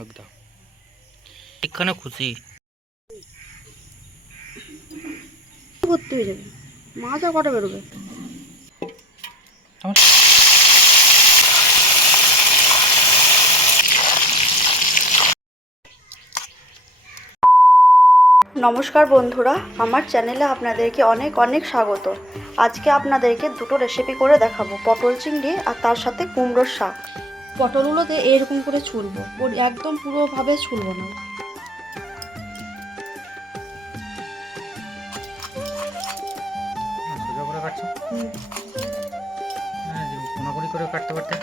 একদম। এখানে খুশি। ভর্তি হয়ে যাবে। মাছ আর কটা বেরোবে। নমস্কার বন্ধুরা আমার চ্যানেলে আপনাদেরকে অনেক অনেক স্বাগত। আজকে আপনাদেরকে দুটো রেসিপি করে দেখাবো পটল চিংড়ি আর তার সাথে কুমড়োর শাক। পটলগুলোতে এরকম করে ছুলবো। একদম পুরোভাবে ছুলবো না। করে হ্যাঁ কাটতে পারতে।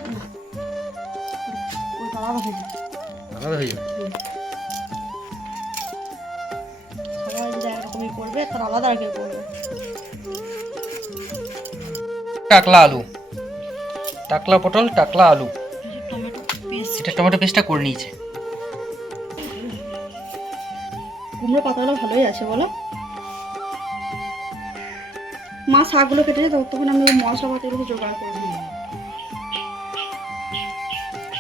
আলাদা হয়ে যাবে। সবাই যদি একরকমই করবে তার আলাদা আর কেউ করবে? টাকলা আলু। টাকলা পটল টাকলা আলু। এটা টমেটো পেস্টটা করে নিয়েছে। কুমড়ো পাতাগুলো ভালোই আছে বলো। মা শাকগুলো কেটেছে যেত তখন আমি ওই মশলা পাতিগুলো জোগাড় করে নিই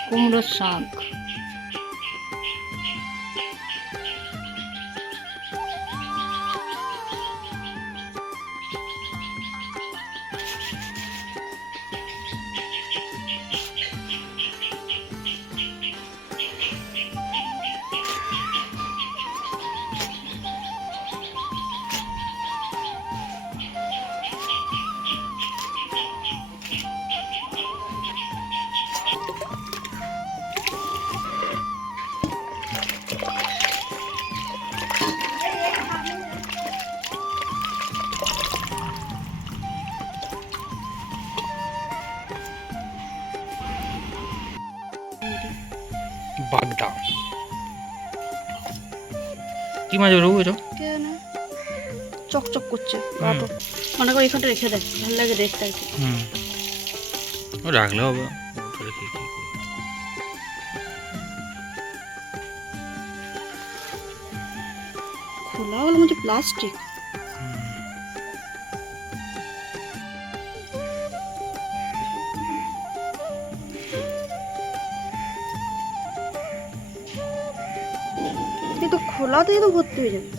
কুমড়োর শাক। বাগদা। কি মাছ রবু এটা? কেন চকচক করছে গাটো মনে করে এখানটা রেখে দেয় ভালো লাগে দেখতে আর কি। হুম। ও রাখলে হবে? খোলা হলো মধ্যে প্লাস্টিক? কিন্তু খোলাতেই তো ভর্তি হয়ে যাবে।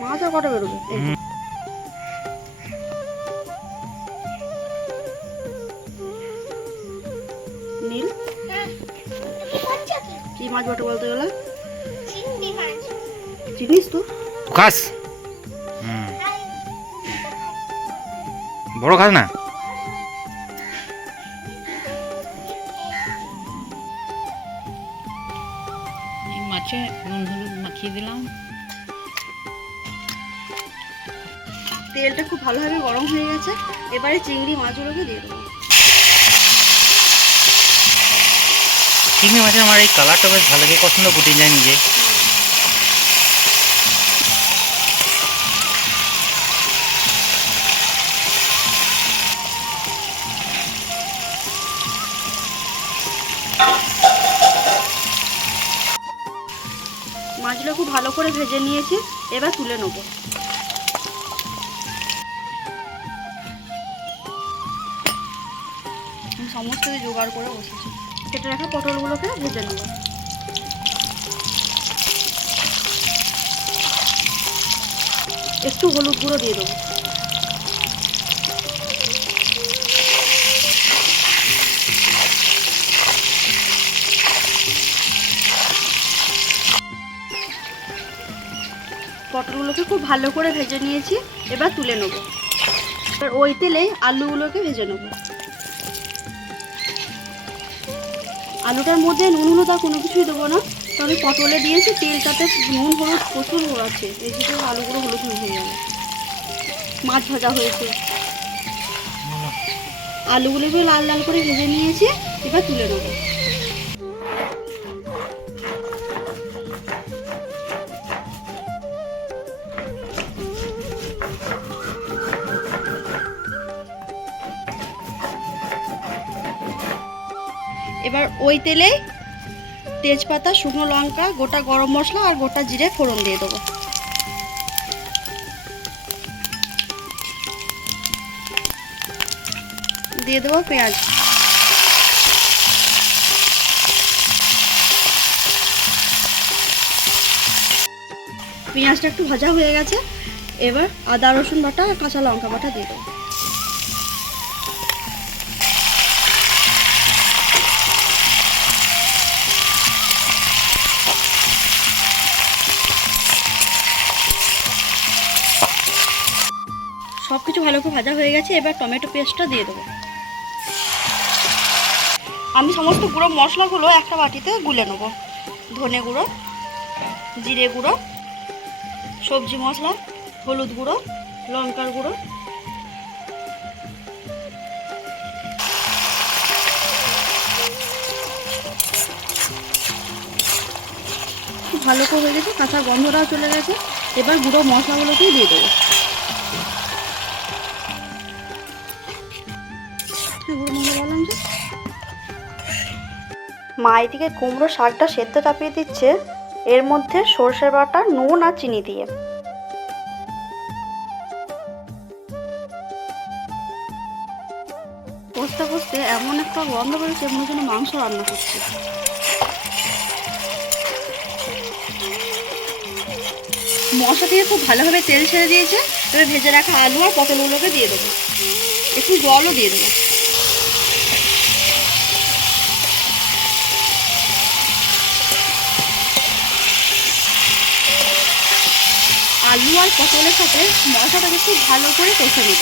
মাছ আর কটা বেরোবে। নীল? কি মাছ বটে বলতে গেলে চিনিস তো? খাস। বড় খাস না? মাছে নুন হলুদ মাখিয়ে দিলাম। তেলটা খুব ভালোভাবে গরম হয়ে গেছে। এবারে চিংড়ি মাছগুলোকে দিয়ে দেবো। চিংড়ি মাছের আমার এই কালারটা বেশ ভালো লাগে পছন্দ কুটি যায় নিজে। ভালো করে ভেজে নিয়েছি, এবার তুলে নেব। সমস্ত জোগাড় করে বসেছি। কেটে রাখা পটলগুলোকে ভেজে নেব। একটু হলুদ গুঁড়ো দিয়ে দেবো। পটলগুলোকে খুব ভালো করে ভেজে নিয়েছি, এবার তুলে নেব। এবার ওই তেলেই আলুগুলোকে ভেজে নেব। আলুটার মধ্যে নুন, হলুদ আর কোনো কিছুই দেবো না তবে পটলে দিয়েছি, তেলটাতে নুন, হলুদ প্রচুর আছে, এই যে আলুগুলো হলুদ হয়ে গেল। মাছ ভাজা হয়েছে। আলুগুলোকে লাল লাল করে ভেজে নিয়েছি, এবার তুলে নেব। এবার ওই তেলে তেজপাতা, শুকনো লঙ্কা, গোটা গরম মশলা আর গোটা জিরে ফোড়ন দিয়ে দেবো। দিয়ে দেবো পেঁয়াজ। পেঁয়াজটা একটু ভাজা হয়ে গেছে। এবার আদা, রসুন বাটা আর কাঁচা লঙ্কা বাটা দিয়ে দেবো। সব কিছু ভালো করে ভাজা হয়ে গেছে, এবার টমেটো পেস্টটা দিয়ে দেবো। আমি সমস্ত গুঁড়ো মশলাগুলো একটা বাটিতে গুলে নেব। ধনে গুঁড়ো, জিরে গুঁড়ো, সবজি মশলা, হলুদ গুঁড়ো, লঙ্কার গুঁড়ো। ভালো করে হয়ে গেছে, কাঁচা গন্ধটাও চলে গেছে। এবার গুঁড়ো মশলাগুলোকেই দিয়ে দেবো। মা এদিকে কুমড়ো শাকটা সেদ্ধ চাপিয়ে দিচ্ছে। এর মধ্যে সর্ষের বাটা, নুন আর চিনি দিয়ে। কষতে কষতে এমন একটা গন্ধ বেরোচ্ছে মনে যেন মাংস রান্না করছে। মশলা দিয়ে খুব ভালোভাবে তেল ছেড়ে দিয়েছে। এবার ভেজে রাখা আলু আর পটলগুলোকে দিয়ে দেবো। একটু জলও দিয়ে দেবো। আলু আর পটলের সাথে মশলাটাকে খুব ভালো করে কষে নেব।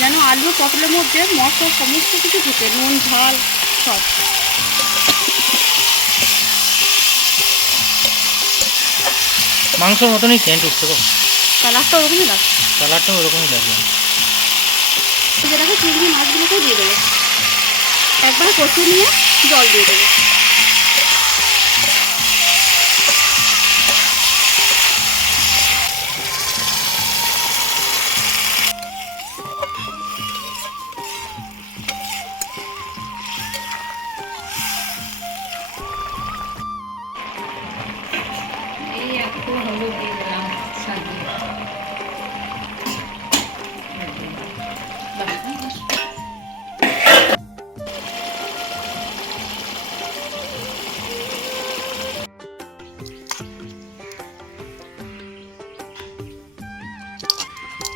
যেন আলু পটলের মধ্যে মশলা সমস্ত কিছু ঢুকে নুন ঝাল সব। মাংসর মতনই সেন্ট উঠছে গো। কালারটা ওরকমই লাগছে। কালারটা ওরকমই লাগবে যেটাকে চিংড়ি মাছগুলোকেও দিয়ে দেবো। একবার কষিয়ে নিয়ে জল দিয়ে দেবো।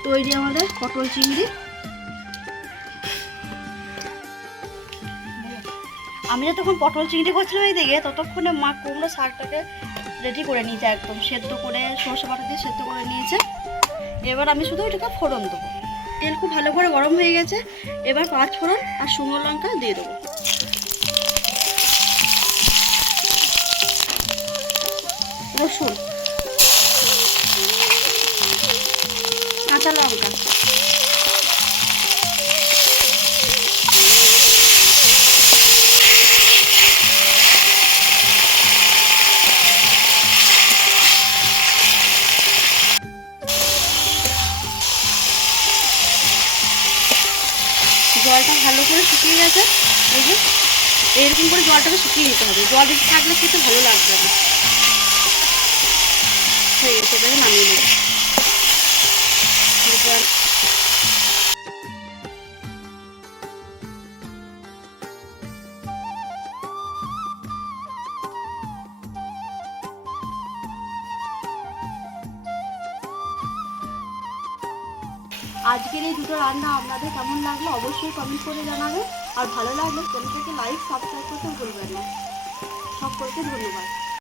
তৈরি আমাদের পটল চিংড়ি। আমি যতক্ষণ পটল চিংড়ি করছিলাম এই দিকে ততক্ষণে মা কুমড়ো শাকটাকে রেডি করে নিয়েছে একদম, সেদ্ধ করে, সর্ষে বাটা দিয়ে সেদ্ধ করে নিয়েছে। এবার আমি শুধু ওইটাকে ফোড়ন দেবো। তেল খুব ভালো করে গরম হয়ে গেছে, এবার পাঁচ ফোড়ন আর শুকনো লঙ্কা দিয়ে দেবো। রসুন। কাঁচা লঙ্কা জলটা ভালো করে শুকিয়ে গেছে, এই যে করে জলটাকে শুকিয়ে নিতে হবে। জল বেশি থাকলে খেতে ভালো লাগবে না। হয়ে গেছে, এবারে নামিয়ে নেব। আজকের এই দুটো রান্না আপনাদের কেমন লাগল অবশ্যই কমেন্ট করে জানাবেন। আর ভালো লাগলে চ্যানেলটাকে লাইক সাবস্ক্রাইব করতে ভুলবেন না। সকলকে ধন্যবাদ।